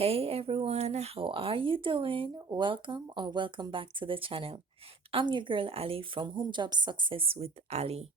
Hey everyone, how are you doing? Welcome back to the channel. I'm your girl Ali from Home Job Success with Ali.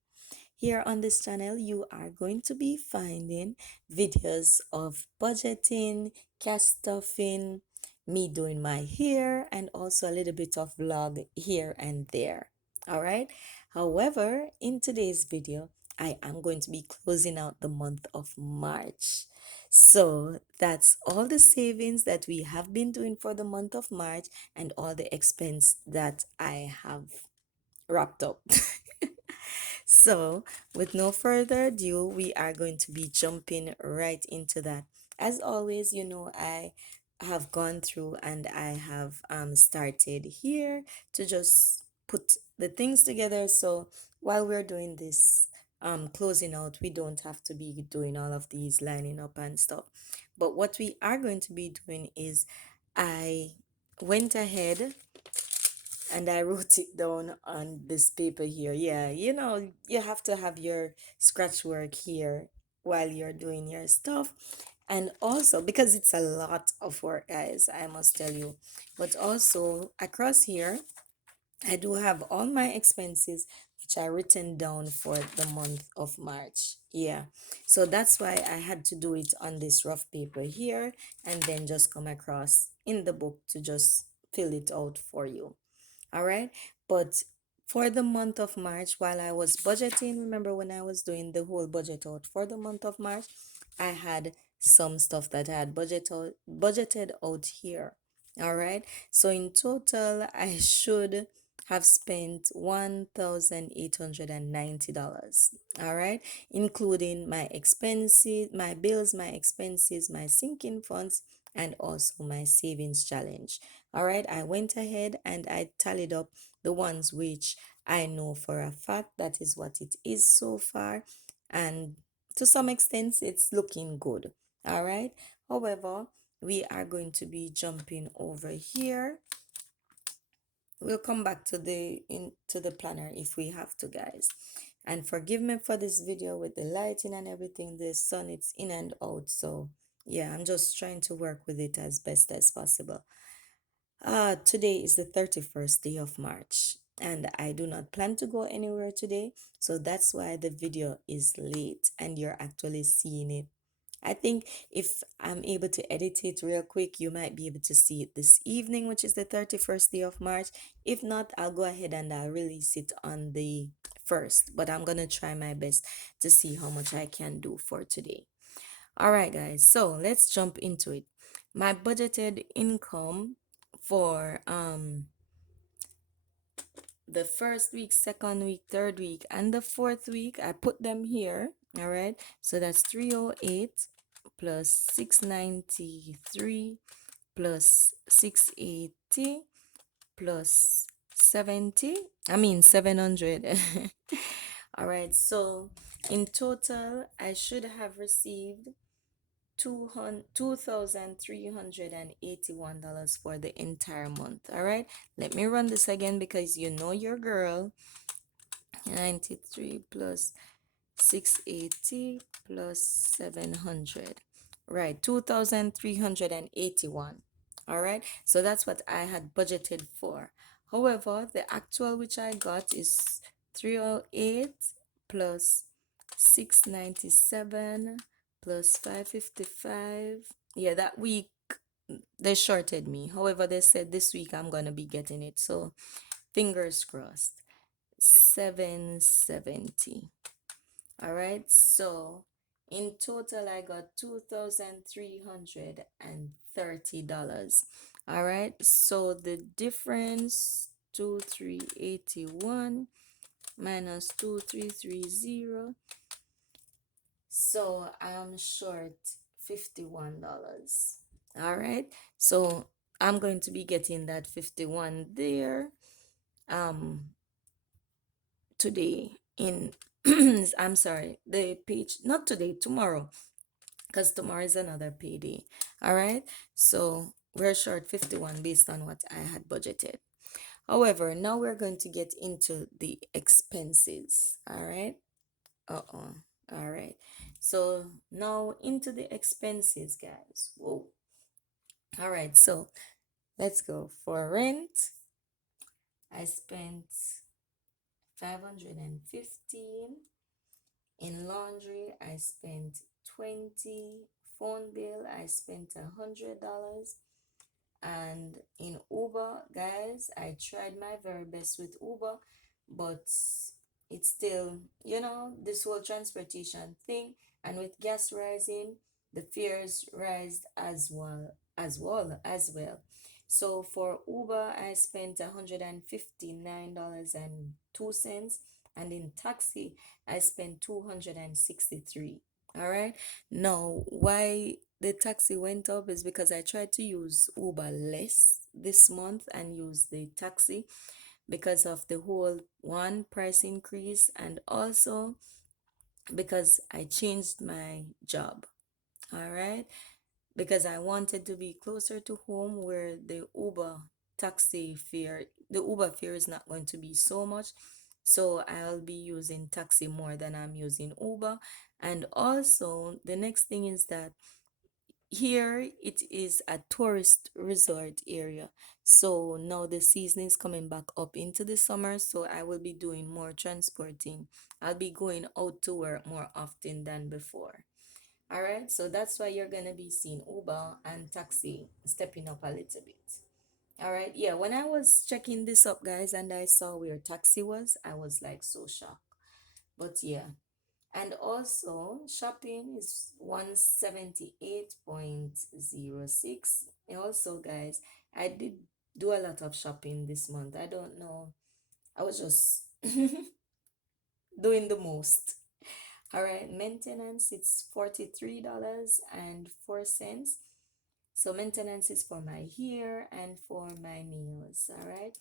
Here on this channel, you are going to be finding videos of budgeting, cash stuffing, me doing my hair, and also a little bit of vlog here and there. All right. However, in today's video, I am going to be closing out the month of March. So that's all the savings that we have been doing for the month of March and all the expense that I have wrapped up. So, with no further ado, we are going to be jumping right into that. As always, I have gone through and I have started here to just put the things together. So, while we're doing this closing out, we don't have to be doing all of these lining up and stuff. But what we are going to be doing is I went ahead and I wrote it down on this paper here. Yeah, you have to have your scratch work here while you're doing your stuff. And also, because it's a lot of work, guys, I must tell you. But also, across here, I do have all my expenses, which are written down for the month of March. Yeah, so that's why I had to do it on this rough paper here and then just come across in the book to just fill it out for you. All right. But for the month of March, while I was budgeting, remember when I was doing the whole budget out for the month of March, I had some stuff that I had budgeted out here. All right. So in total, I should have spent $1,890. All right. Including my expenses, my bills, my expenses, my sinking funds, and also my savings challenge. All right, I went ahead and I tallied up the ones which I know for a fact that is what it is so far. And to some extent, it's looking good. All right. However, we are going to be jumping over here. We'll come back to the planner if we have to, guys. And forgive me for this video with the lighting and everything. The sun, it's in and out. So yeah, I'm just trying to work with it as best as possible. Today is the 31st day of March, and I do not plan to go anywhere today, so that's why the video is late and you're actually seeing it. I think if I'm able to edit it real quick, you might be able to see it this evening, which is the 31st day of March. If not, I'll go ahead and I'll release it on the 1st, but I'm gonna try my best to see how much I can do for today. All right, guys, so let's jump into it. My budgeted income for the first week, second week, third week, and the fourth week, I put them here. All right, so that's 308 plus 693 plus 680 plus 70. I mean 700. All right, so in total, I should have received $2,381 for the entire month. All right, let me run this again because you know your girl. 93 plus 680 plus 700, right? 2,381. All right, so that's what I had budgeted for. However, the actual which I got is 308 plus 697 plus 555. Yeah, that week they shorted me. However, they said this week I'm gonna be getting it, so fingers crossed. 770. All right, so in total I got $2,330. All right, so the difference 2,381 minus 2,330, so I'm short $51. All right, so I'm going to be getting that 51 there today in I'm sorry, the page, not today, tomorrow, because tomorrow is another payday. All right, so we're short 51 based on what I had budgeted. However, now we're going to get into the expenses. All right. All right, so now into the expenses, guys. Whoa. All right, so let's go. For rent, I spent 515. In laundry, I spent 20. Phone bill, I spent $100. And in Uber, guys, I tried my very best with Uber, but it's still, this whole transportation thing. And with gas rising, the fares rise as well. So for Uber, I spent $159.02, and in taxi, I spent 263. All right. Now, why the taxi went up is because I tried to use Uber less this month and use the taxi because of the whole one price increase, and also because I changed my job. All right. Because I wanted to be closer to home where the Uber fare is not going to be so much. So I'll be using taxi more than I'm using Uber. And also, the next thing is that here it is a tourist resort area. So now the season is coming back up into the summer, so I will be doing more transporting. I'll be going out to work more often than before. All right, so that's why you're gonna be seeing Uber and taxi stepping up a little bit. All right, yeah, when I was checking this up, guys, and I saw where taxi was, I was like so shocked. But yeah, and also, shopping is 178.06. And also, guys, I did do a lot of shopping this month. I don't know. I was just doing the most. All right, maintenance, it's $43.04. So maintenance is for my hair and for my nails. All right.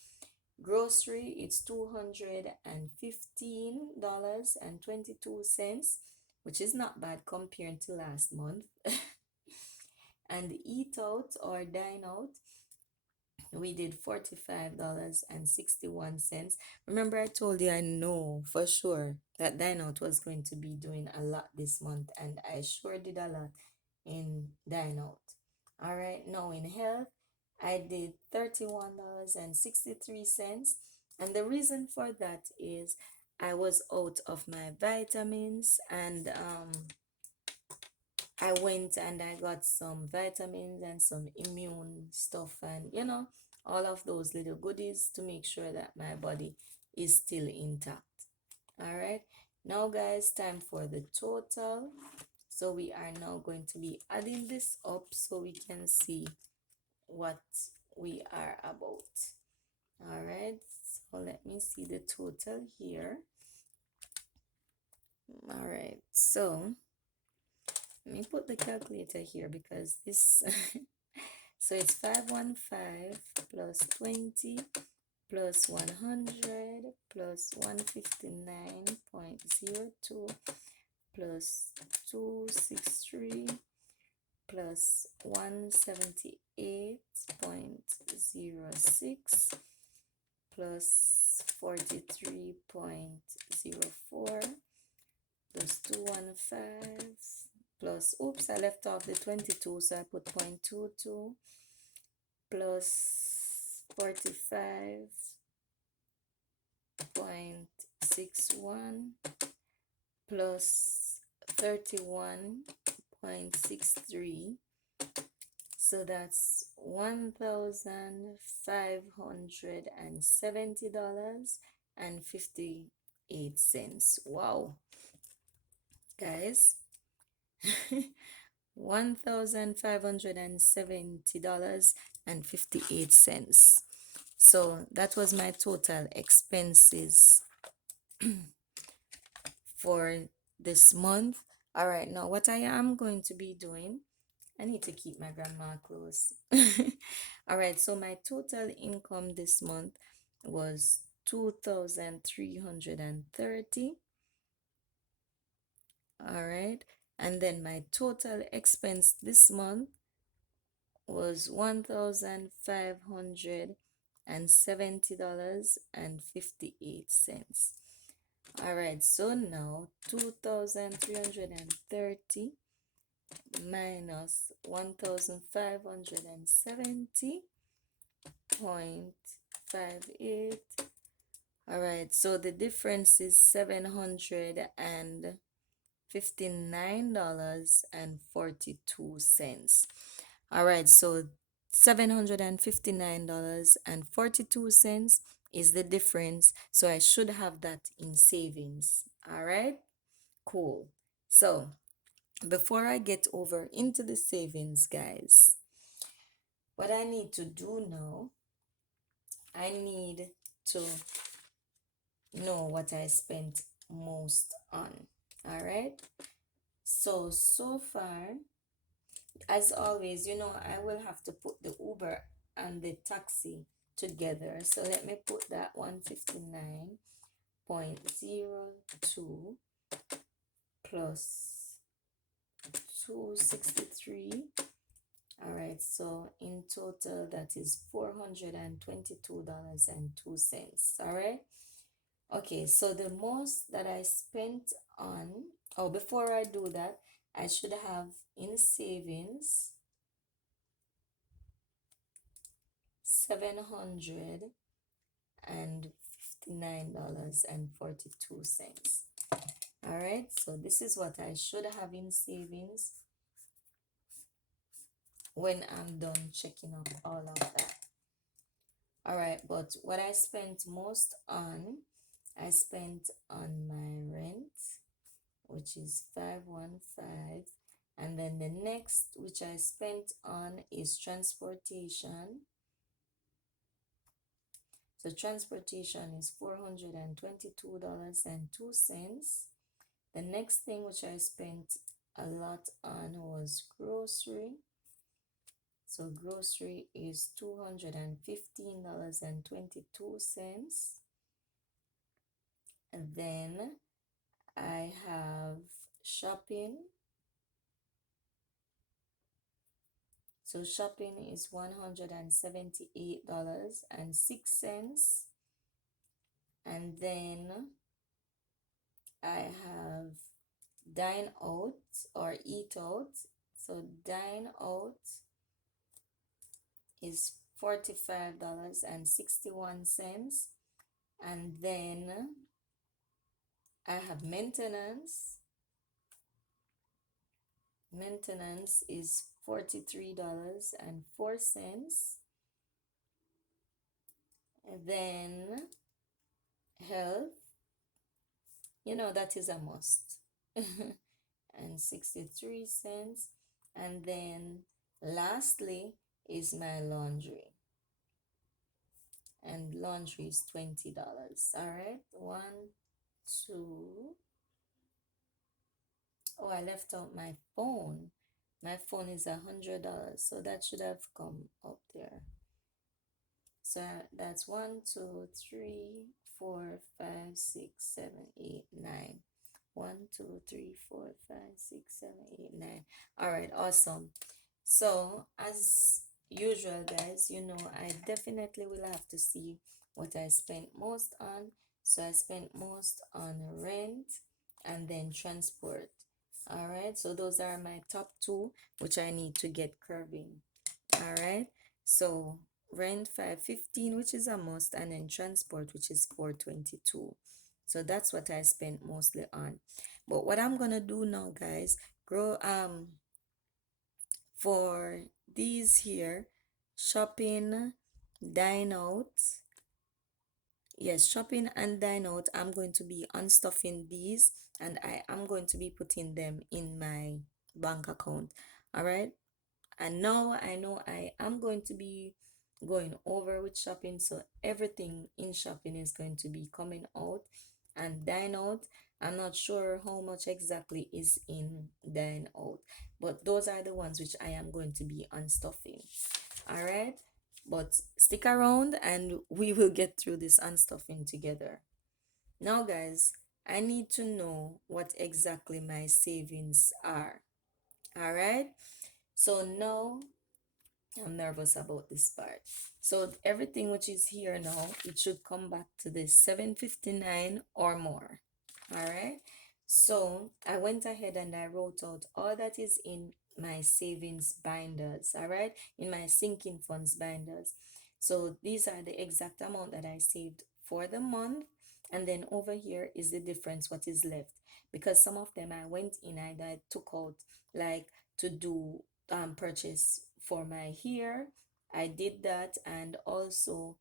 Grocery, it's $215.22, which is not bad compared to last month. And eat out or dine out, we did $45.61. Remember, I told you I know for sure that dine out was going to be doing a lot this month, and I sure did a lot in dine out. All right, now in health, I did $31.63. And the reason for that is I was out of my vitamins, and I went and I got some vitamins and some immune stuff, and all of those little goodies to make sure that my body is still intact. All right, now, guys, time for the total. So we are now going to be adding this up so we can see what we are about. All right, so let me see the total here. All right, so let me put the calculator here because this so it's 515 plus 20 plus 100 plus 159.02 plus 263 plus 178.06 plus 43.04 plus 215 plus, oops, I left off the 22, so I put 0.22 plus 45.61 plus 31.63. So that's $1,570.58. Wow, guys. $1,570.58. So that was my total expenses for this month. All right, now what I am going to be doing, I need to keep my grandma close. All right, so my total income this month was 2,330. All right, and then my total expense this month was $1,570.58. All right, so now 2,330 minus 1570.58. All right, so the difference is $759.42. All right, so $759.42 is the difference. So I should have that in savings. All right, cool. So before I get over into the savings, guys, what I need to do now, I need to know what I spent most on. All right. So far, as always, I will have to put the Uber and the taxi together. So let me put that 159.02 plus 263. All right, so in total, that is $422.02. All right. Okay, so the most that I spent on, oh, before I do that, I should have in savings $759.42. All right, so this is what I should have in savings when I'm done checking up all of that. All right, but what I spent most on, I spent on my rent, which is 515, and then the next which I spent on is transportation. So transportation is $422.02. The next thing which I spent a lot on was grocery. So grocery is $215.22. And then I have shopping. So shopping is $178.06. And then I have dine out or eat out. So dine out is $45.61. And then I have maintenance. Maintenance is $43.04. And then health, that is a must. And 63 cents. And then lastly is my laundry. And laundry is $20. All right. One, two. Oh, I left out my phone. My phone is $100. So that should have come up there. So that's 1, 2, 3, 4, 5, 6, 7, 8, 9. 1, 2, 3, 4, 5, 6, 7, 8, 9. All right, awesome. So as usual, guys, I definitely will have to see what I spent most on. So I spent most on rent and then transport. All right, so those are my top two, which I need to get curving. All right, so rent 515, which is a must, and then transport, which is 422. So that's what I spent mostly on. But what I'm gonna do now, guys, for these here, shopping, dine out. Yes, shopping and dine out, I'm going to be unstuffing these and I am going to be putting them in my bank account. All right. And now I know I am going to be going over with shopping, so everything in shopping is going to be coming out. And dine out, I'm not sure how much exactly is in dine out, but those are the ones which I am going to be unstuffing. All right, but stick around and we will get through this unstuffing together. Now, guys, I need to know what exactly my savings are. All right, so now I'm nervous about this part. So everything which is here now, it should come back to the 759 or more. All right. So I went ahead and I wrote out all that is in my savings binders, all right, in my sinking funds binders. So these are the exact amount that I saved for the month, and then over here is the difference, what is left, because some of them I went in and I took out, like to do purchase for my hair. I did that, and also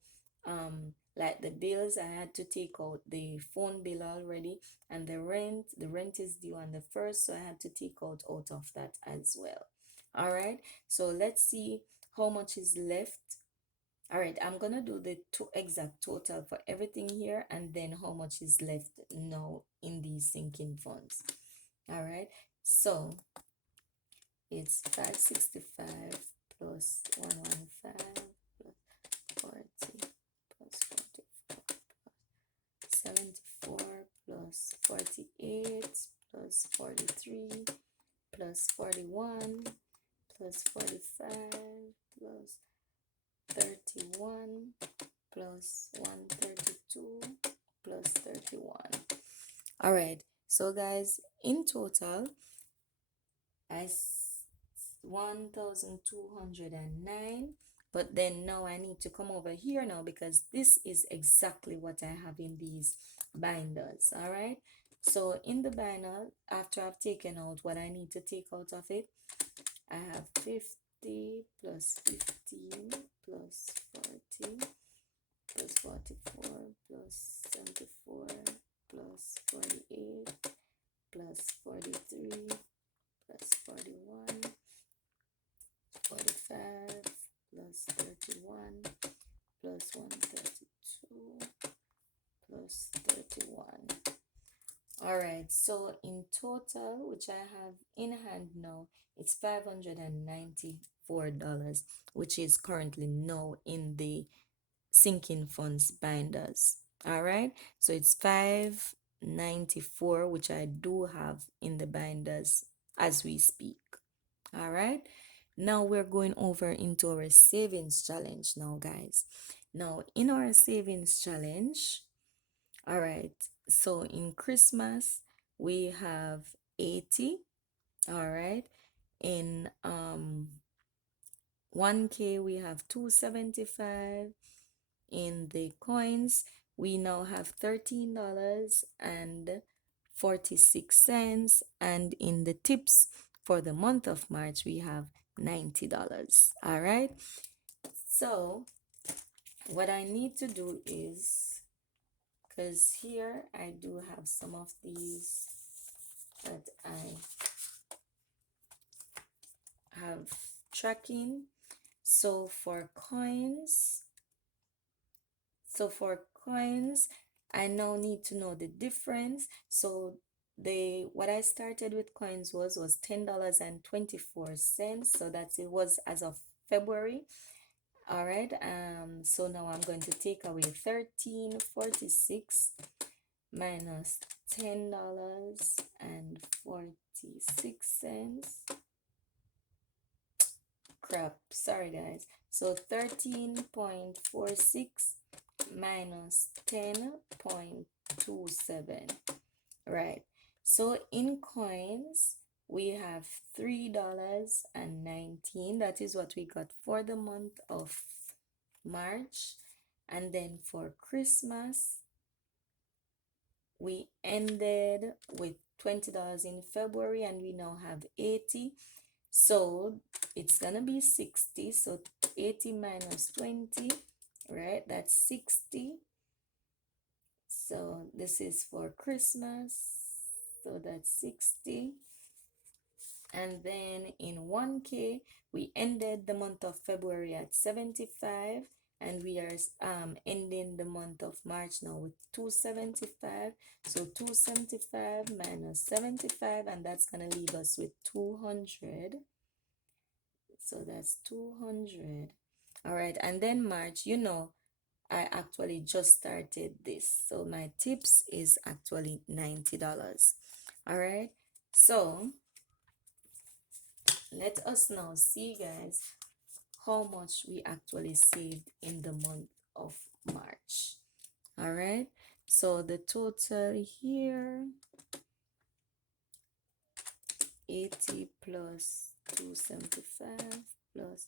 like the bills, I had to take out the phone bill already, and the rent is due on the first, so I had to take out of that as well. All right, so let's see how much is left. All right, I'm gonna do the exact total for everything here, and then how much is left now in these sinking funds. All right, so it's 565 plus 115 plus 40 plus 44 74 plus 48 plus 43 plus 41 plus 45 plus 31 plus 132 plus 31. All right, so guys, in total, I 1,209. But then now I need to come over here now, because this is exactly what I have in these binders. All right, so in the binder, after I've taken out what I need to take out of it, I have 50 plus 15 plus 40 plus 44 plus 74 plus 48 plus 43 plus 41 45 plus 31 plus 132 plus 31. All right, so in total, which I have in hand now, it's $594, which is currently now in the sinking funds binders. All right, so it's 594, which I do have in the binders as we speak. All right, now we're going over into our savings challenge now, guys. Now in our savings challenge, all right, so in Christmas we have 80. All right, in 1K we have 275. In the coins, we now have $13.46, and in the tips for the month of March, we have $90. All right, so what I need to do is, because here I do have some of these that I have tracking. So for coins, I now need to know the difference. So what I started with coins was $10.24. So that's it was as of February. All right. So now I'm going to take away 13.46 minus $10.46. Crap, sorry guys. So 13.46 minus 10.27. Right, so in coins we have $3.19. That is what we got for the month of March. And then for Christmas we ended with $20 in February, and we now have 80. So it's gonna be 60. So 80 minus 20, right? That's 60. So this is for Christmas. So that's 60. And then in 1K, we ended the month of February at 75. And we are ending the month of March now with 275. So 275 minus 75, and that's gonna leave us with 200. So that's 200. All right, and then March, I actually just started this, so my tips is actually $90. All right, so let us now see, guys, how much we actually saved in the month of March. All right, so the total here, 80 plus 275 plus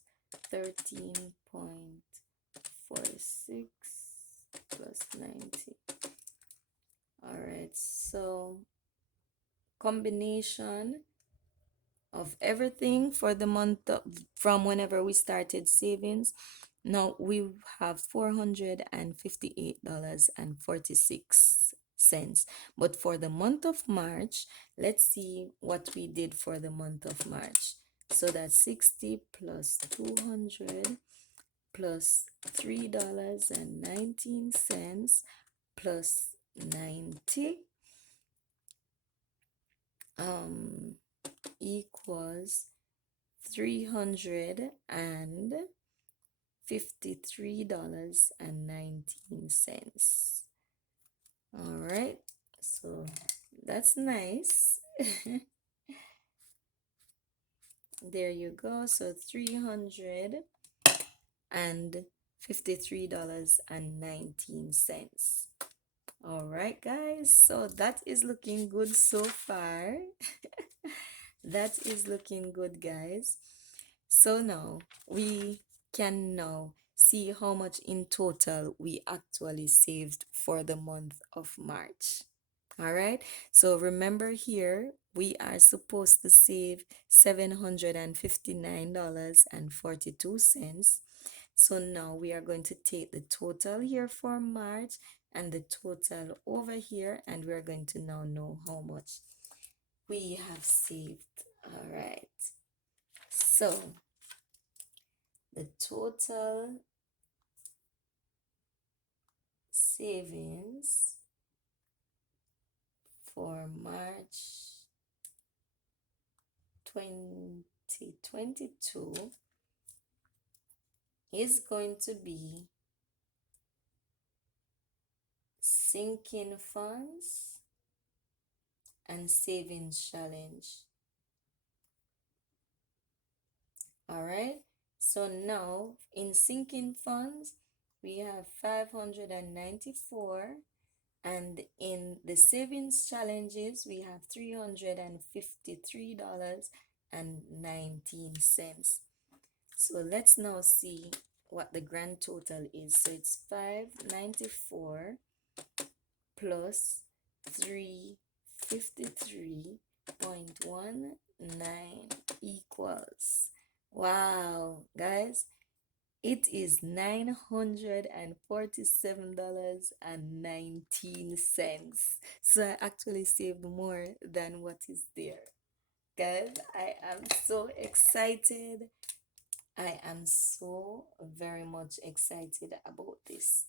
13.46 plus 90. All right, so combination of everything for the month from whenever we started savings. Now we have $458.46. But for the month of March, let's see what we did for the month of March. So that's 60 plus 200 plus $3.19 plus 90 equals $353.19. All right, so that's nice. There you go. So $353.19. All right, guys. So that is looking good so far. That is looking good, guys. So now we can now see how much in total we actually saved for the month of March. All right. So remember here, we are supposed to save $759.42. So now we are going to take the total here for March and the total over here, and we're going to now know how much we have saved. All right. So the total savings for March 2022 is going to be sinking funds and savings challenge. All right. So now in sinking funds, we have 594, and in the savings challenges, we have $353.19. So let's now see what the grand total is. So it's 594 plus 353.19 equals, wow, guys, it is $947.19. So I actually saved more than what is there. Guys, I am so excited. I am so very much excited about this.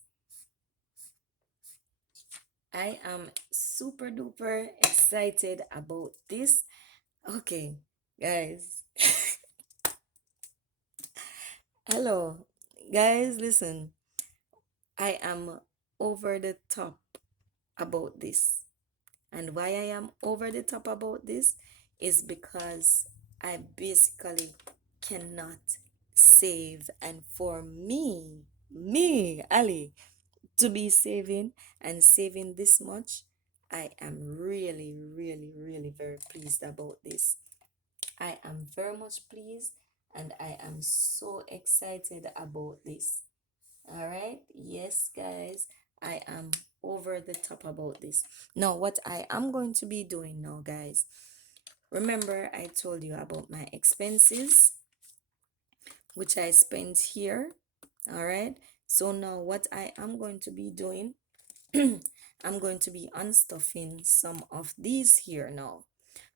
I am super duper excited about this. Okay, guys. Hello, guys, listen. I am over the top about this. And why I am over the top about this is because I basically cannot save. And for me, Ali, to be saving and saving this much, I am really, really, really very pleased about this. I am very much pleased and I am so excited about this. All right. Yes, guys, I am over the top about this. Now, what I am going to be doing now, guys, remember I told you about my expenses, which I spent here. All right. So now what I am going to be doing, I'm going to be unstuffing some of these here now.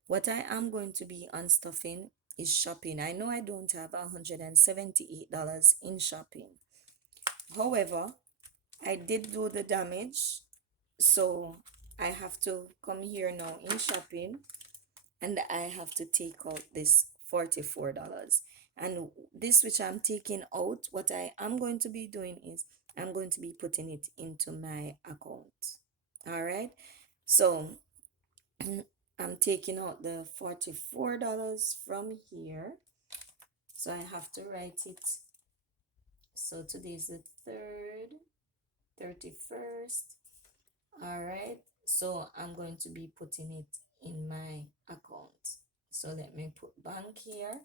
What I am going to be unstuffing is shopping. I know I don't have $178 in shopping. However, I did do the damage, so I have to come here now in shopping and I have to take out this $44. And this which I'm taking out, what I am going to be doing is I'm going to be putting it into my account. All right. So I'm taking out the $44 from here. So I have to write it. So today is the 3rd, 31st. All right. So I'm going to be putting it in my account. So let me put bank here.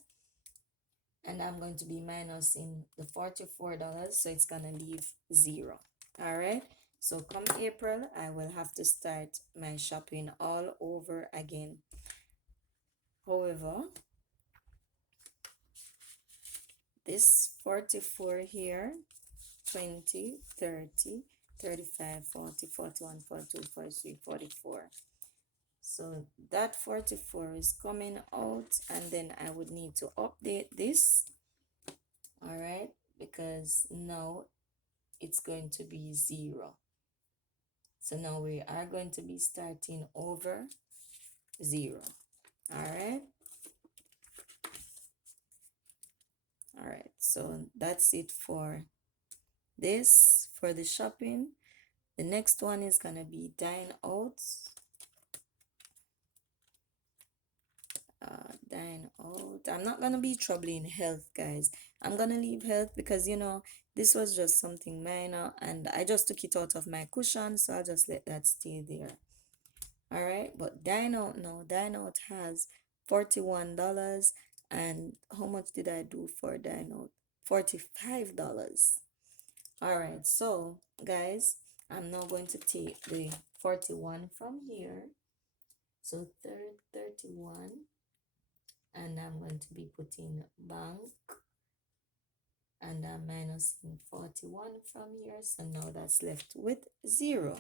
and I'm going to be minusing the $44, so it's gonna leave zero. All right, so come April, I will have to start my shopping all over again. However, this 44 here, 20, 30, 35, 40, 41, 42, 43, 44. So that 44 is coming out, and then I would need to update this, all right, because now it's going to be zero. So now we are going to be starting over zero. All right. All right. So that's it for this, for the shopping. The next one is going to be dine out. Dine out. I'm not going to be troubling health, guys. I'm going to leave health because, this was just something minor and I just took it out of my cushion. So I'll just let that stay there. All right, but dine out now. Dine out has $41, and how much did I do for dine out? $45. All right, so guys, I'm now going to take the 41 from here. So 31, and I'm going to be putting bank, and I'm minusing 41 from here. So now that's left with zero.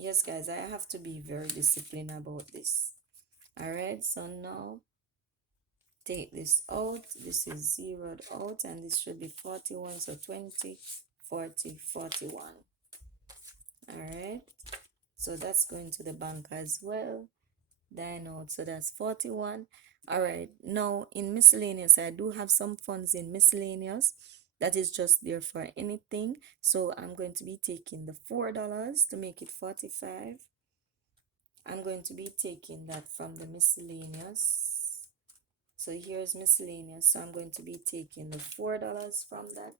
Yes, guys, I have to be very disciplined about this. All right, so now take this out. This is zeroed out, and this should be 41. So 20, 40, 41. All right, so that's going to the bank as well. Dine out, so that's 41. All right, now in miscellaneous, I do have some funds in miscellaneous that is just there for anything. So I'm going to be taking the $4 to make it 45. I'm going to be taking that from the miscellaneous. So here's miscellaneous. So I'm going to be taking the $4 from that,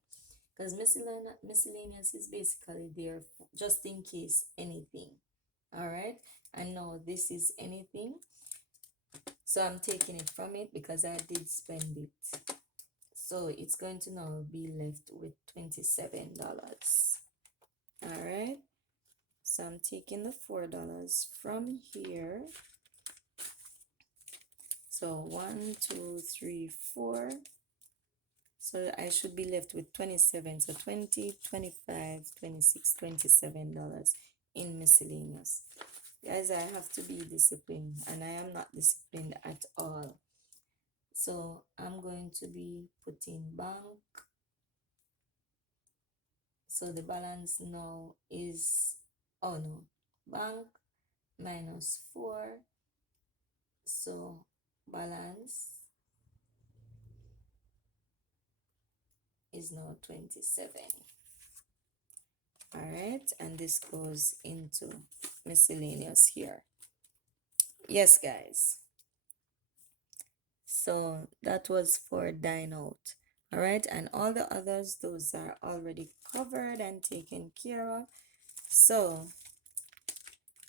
because miscellaneous is basically there just in case anything. All right. And now this is anything. So I'm taking it from it because I did spend it. So it's going to now be left with $27. All right. So I'm taking the $4 from here. So 1, 2, 3, 4. So I should be left with 27. So 20, 25, 26, $27 in miscellaneous. Guys, I have to be disciplined, and I am not disciplined at all. So I'm going to be putting bank. So the balance now is, oh no, bank minus 4. So balance is now 27. All right, and this goes into miscellaneous here. Yes, guys. So that was for dine out. All right, and all the others, those are already covered and taken care of. So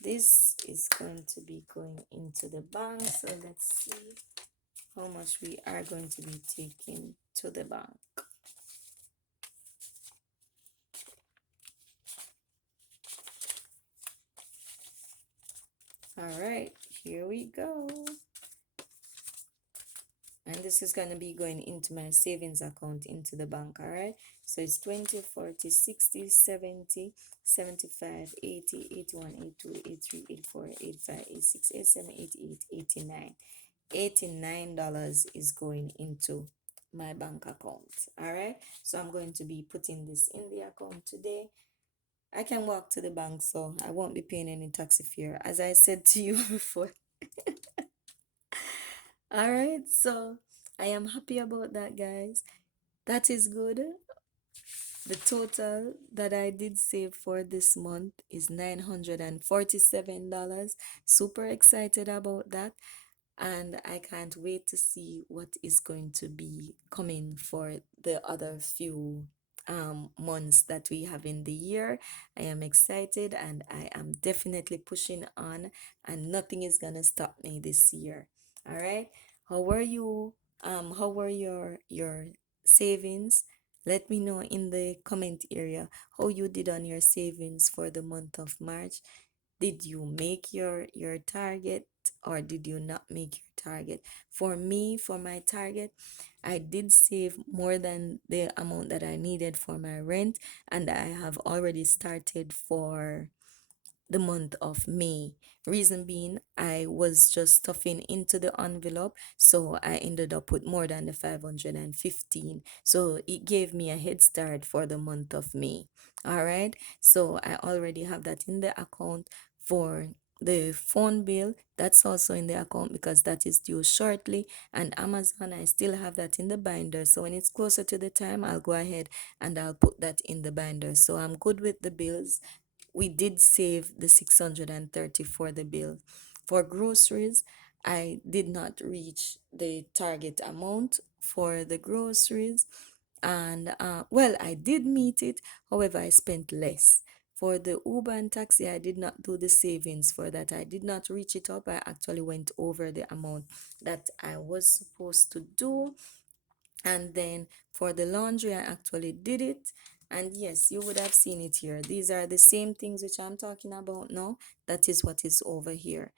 this is going to be going into the bank. So let's see how much we are going to be taking to the bank. All right, here we go. And this is going to be going into my savings account into the bank. All right, so it's 20, 40, 60, 70, 75, 80, 81, 82, 83, 84, 85, 86, 87, 88, 89. $89 is going into my bank account. All right, so I'm going to be putting this in the account today. I can walk to the bank, so I won't be paying any taxi fare, as I said to you before. All right, so I am happy about that, guys. That is good. The total that I did save for this month is $947. Super excited about that. And I can't wait to see what is going to be coming for the other few months that we have in the year. I am excited and I am definitely pushing on, and nothing is gonna stop me this year. All right. How were you? How were your savings? Let me know in the comment area how you did on your savings for the month of March. Did you make your target or did you not make your target? For me, for my target, I did save more than the amount that I needed for my rent, and I have already started for the month of May. Reason being, I was just stuffing into the envelope, so I ended up with more than the 515. So it gave me a head start for the month of May. All right, so I already have that in the account for the phone bill. That's also in the account because that is due shortly. And Amazon, I still have that in the binder. So when it's closer to the time, I'll go ahead and I'll put that in the binder. So I'm good with the bills. We did save the 630 for the bill. For groceries, I did not reach the target amount for the groceries. And well, I did meet it. However, I spent less. For the Uber and taxi, I did not do the savings for that. I did not reach it up. I actually went over the amount that I was supposed to do. And then for the laundry, I actually did it. And yes, you would have seen it here. These are the same things which I'm talking about now. That is what is over here.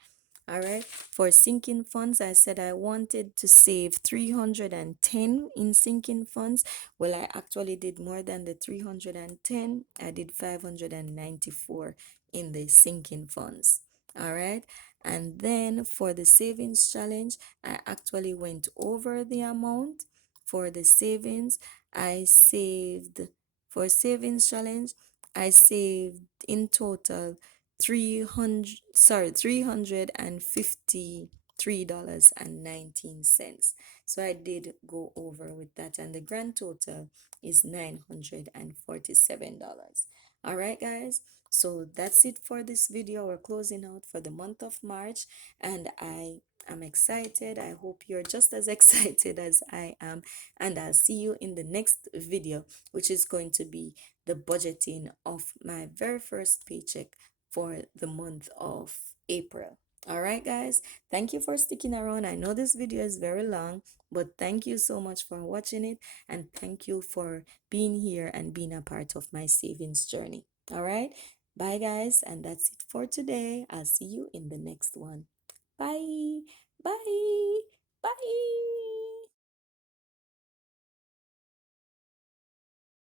All right. For sinking funds, I said I wanted to save 310 in sinking funds. Well, I actually did more than the 310. I did 594 in the sinking funds. All right. And then for the savings challenge, I actually went over the amount. For the savings, I saved, for savings challenge, I saved in total 353.19. So I did go over with that, and the grand total is $947. All right, guys. So that's it for this video. We're closing out for the month of March, and I'm excited. I hope you're just as excited as I am, and I'll see you in the next video, which is going to be the budgeting of my very first paycheck for the month of April. All right, guys, thank you for sticking around. I know this video is very long, but thank you so much for watching it, and thank you for being here and being a part of my savings journey. All right, bye, guys, and that's it for today. I'll see you in the next one. Bye, bye, bye.